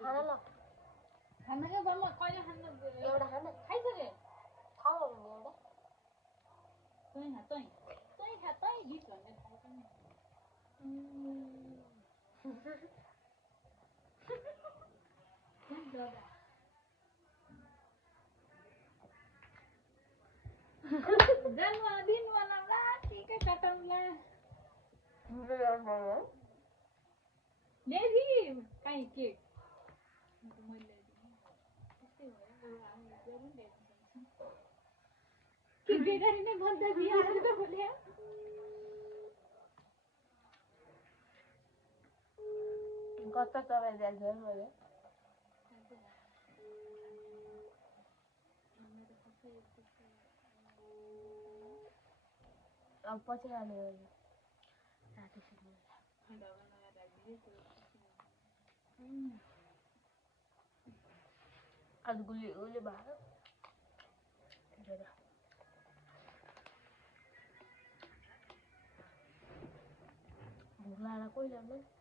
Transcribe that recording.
खाना ल खाना के बल्ल कहिले खान्न एउटा खाना खाइसके खाऊ भने एउटा तै खा तै गीत भन्ने थाहा छैन जन्मदिन मनाउला केकै काटौँला ल्याइदि काहीँ केक मैले त्यस्तै भयो के बेगारी नै भन्दा बिहा बोले कता तपाईँ जान्छ मैले अब पछि खाने हो राति सुत्नु आज गुलियो भयो भोक लागेर कोही लाग्दैन